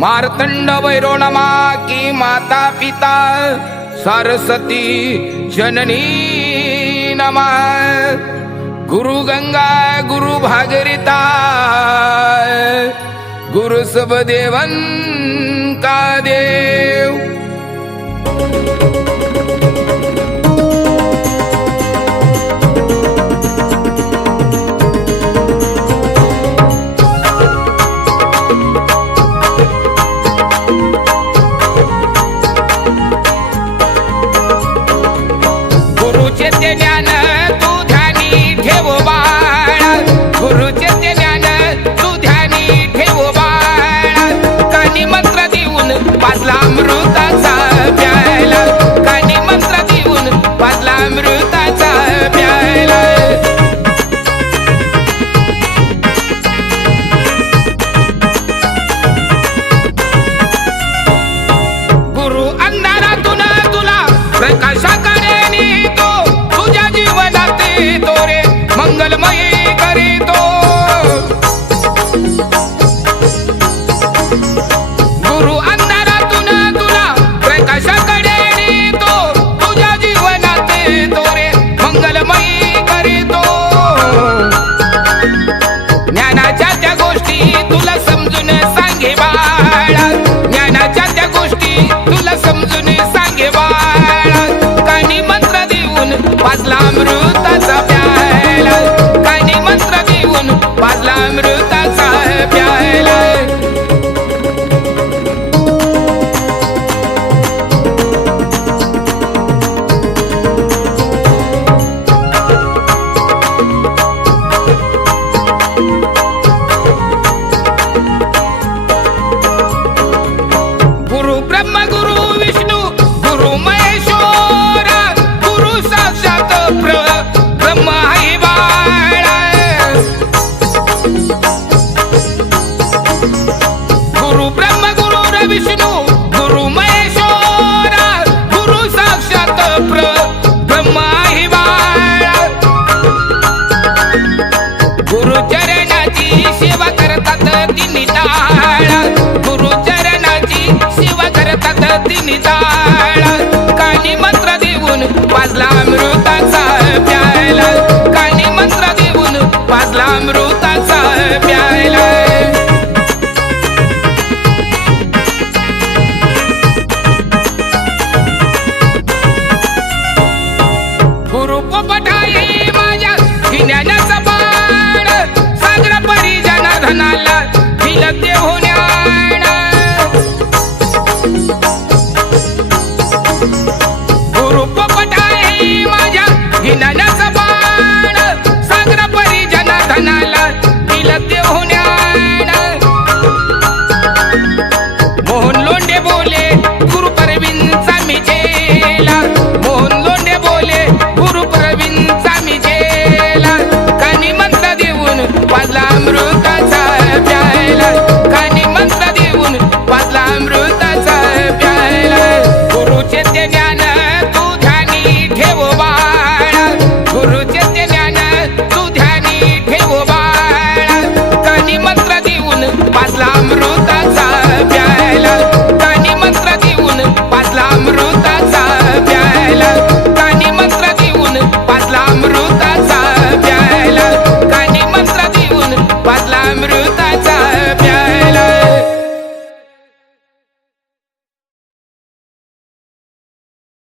मार्तंड वैरोणमा की माता पिता सरस्वती जननी नमा। गुरु गंगा गुरु भागीरथा गुरु सब देवन का देव। गुरुचे ते ज्ञान तू ध्यानी ठेव बाळा, गुरुचे ते ज्ञान तू ध्यानी ठेव बाळा। कानी मंत्र देऊन पाजला अमृताचा प्यायला, कानी मंत्र देऊन पाजला अमृताचा प्यायला। गुरु अंधारातून तुला प्रकाशाकडे नेतो, तुझ्या जीवनात तो रे मंगलमय करीतो। गुरु अंधारातून तुला प्रकाशाकडे नेतो, तुझ्या जीवनात तो रे मंगलमय करीतो। ज्ञानाच्या त्या गोष्टी तुला समजून सांगे बाळा, ज्ञानाच्या त्या गोष्टी तुला समजून सांगे बाळा। कानी मंत्र देऊन वाचला अमृत